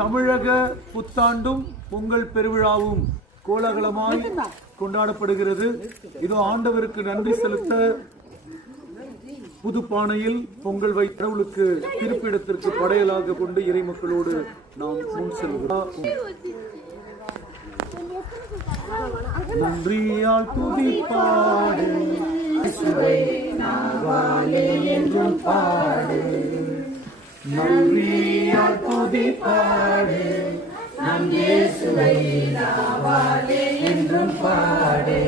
தமிழக புத்தாண்டும் பொங்கல் பெருவிழாவும் கோலாகலமாய் கொண்டாடப்படுகிறது. இது ஆண்டவருக்கு நன்றி செலுத்த புதுப்பானையில் பொங்கல் வைத்தவளுக்கு திருப்பிடத்திற்கு படையலாக கொண்டு இறை மக்களோடு நாம் முன் செல்கிறோம். நன்றியால் துதிப்பாடு என்றும் பாடு, நன்றியால் துதிப்பாடு நம் இயேசுவை நாவாலே என்றும் பாடு.